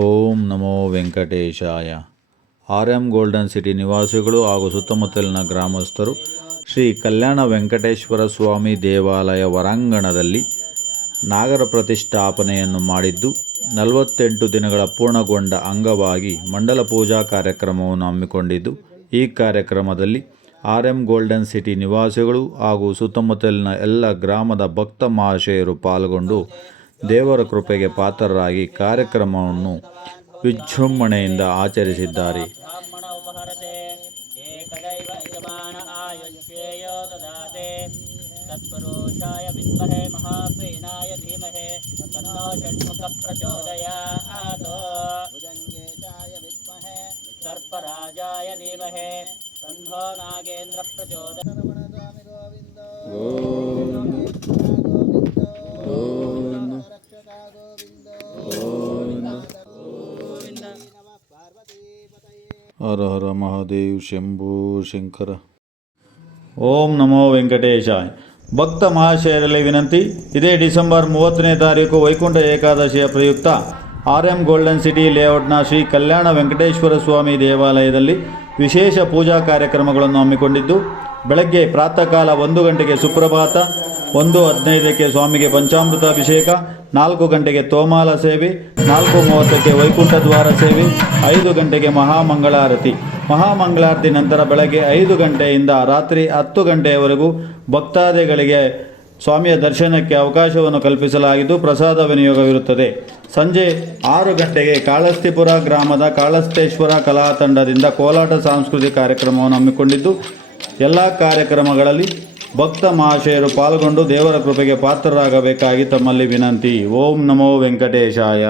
ಓಂ ನಮೋ ವೆಂಕಟೇಶಾಯ. R M golden city ನಿವಾಸಿಗಳು ಹಾಗೂ ಸುತ್ತಮುತ್ತಲಿನ ಗ್ರಾಮಸ್ಥರು ಶ್ರೀ ಕಲ್ಯಾಣ ವೆಂಕಟೇಶ್ವರ ಸ್ವಾಮಿ ದೇವಾಲಯ ಹೊರಾಂಗಣದಲ್ಲಿ ನಾಗರ ಪ್ರತಿಷ್ಠಾಪನೆಯನ್ನು ಮಾಡಿದ್ದು, ನಲವತ್ತೆಂಟು ದಿನಗಳ ಪೂರ್ಣಗೊಂಡ ಅಂಗವಾಗಿ ಮಂಡಲ ಪೂಜಾ ಕಾರ್ಯಕ್ರಮವನ್ನು ಹಮ್ಮಿಕೊಂಡಿದ್ದು, ಈ ಕಾರ್ಯಕ್ರಮದಲ್ಲಿ ಆರ್ ಎಂ ಗೋಲ್ಡನ್ ಸಿಟಿ ನಿವಾಸಿಗಳು ಹಾಗೂ ಸುತ್ತಮುತ್ತಲಿನ ಎಲ್ಲ ಗ್ರಾಮದ ಭಕ್ತ ಮಹಾಶಯರು ಪಾಲ್ಗೊಂಡು ದೇವರ ಕೃಪೆಗೆ ಪಾತ್ರರಾಗಿ ಕಾರ್ಯಕ್ರಮವನ್ನು ವಿಜೃಂಭಣೆಯಿಂದ ಆಚರಿಸಿದ್ದಾರೆ. ಬ್ರಾಹ್ಮಣ ನಾಗೇಂದ್ರ ಏಕದೈವ ಯಜಮಾನ ಹರ ಹರ ಮಹಾದೇವ್ ಶಂಭೋ ಶಂಕರ. ಓಂ ನಮೋ ವೆಂಕಟೇಶ ಭಕ್ತ ಮಹಾಶಯರಲ್ಲಿ ವಿನಂತಿ, ಇದೇ ಡಿಸೆಂಬರ್ ಮೂವತ್ತನೇ ತಾರೀಕು ವೈಕುಂಠ ಏಕಾದಶಿಯ ಪ್ರಯುಕ್ತ ಆರ್ ಎಂ ಗೋಲ್ಡನ್ ಸಿಟಿ ಲೇಔಟ್ನ ಶ್ರೀ ಕಲ್ಯಾಣ ವೆಂಕಟೇಶ್ವರ ಸ್ವಾಮಿ ದೇವಾಲಯದಲ್ಲಿ ವಿಶೇಷ ಪೂಜಾ ಕಾರ್ಯಕ್ರಮಗಳನ್ನು ಹಮ್ಮಿಕೊಂಡಿದ್ದು, ಬೆಳಗ್ಗೆ ಪ್ರಾತಃ ಕಾಲ ಒಂದು ಗಂಟೆಗೆ ಸುಪ್ರಭಾತ, ಒಂದು ಹದಿನೈದಕ್ಕೆ ಸ್ವಾಮಿಗೆ ಪಂಚಾಮೃತ ಅಭಿಷೇಕ ನಾಲ್ಕು ಗಂಟೆಗೆ ತೋಮಾಲ ಸೇವೆ, ನಾಲ್ಕು ಮೂವತ್ತಕ್ಕೆ ವೈಕುಂಠ ದ್ವಾರ ಸೇವೆ, ಐದು ಗಂಟೆಗೆ ಮಹಾಮಂಗಳಾರತಿ. ಮಹಾಮಂಗಳಾರತಿ ನಂತರ ಬೆಳಗ್ಗೆ ಐದು ಗಂಟೆಯಿಂದ ರಾತ್ರಿ ಹತ್ತು ಗಂಟೆಯವರೆಗೂ ಭಕ್ತಾದಿಗಳಿಗೆ ಸ್ವಾಮಿಯ ದರ್ಶನಕ್ಕೆ ಅವಕಾಶವನ್ನು ಕಲ್ಪಿಸಲಾಗಿದ್ದು ಪ್ರಸಾದ ವಿನಿಯೋಗವಿರುತ್ತದೆ. ಸಂಜೆ ಆರು ಗಂಟೆಗೆ ಕಾಳಸ್ತಿಪುರ ಗ್ರಾಮದ ಕಾಳಸ್ತೇಶ್ವರ ಕಲಾ ತಂಡದಿಂದ ಕೋಲಾಟ ಸಾಂಸ್ಕೃತಿಕ ಕಾರ್ಯಕ್ರಮವನ್ನು ಹಮ್ಮಿಕೊಂಡಿದ್ದು, ಎಲ್ಲ ಕಾರ್ಯಕ್ರಮಗಳಲ್ಲಿ ಭಕ್ತ ಮಹಾಶಯರು ಪಾಲ್ಗೊಂಡು ದೇವರ ಕೃಪೆಗೆ ಪಾತ್ರರಾಗಬೇಕಾಗಿ ತಮ್ಮಲ್ಲಿ ವಿನಂತಿ. ಓಂ ನಮೋ ವೆಂಕಟೇಶಾಯ.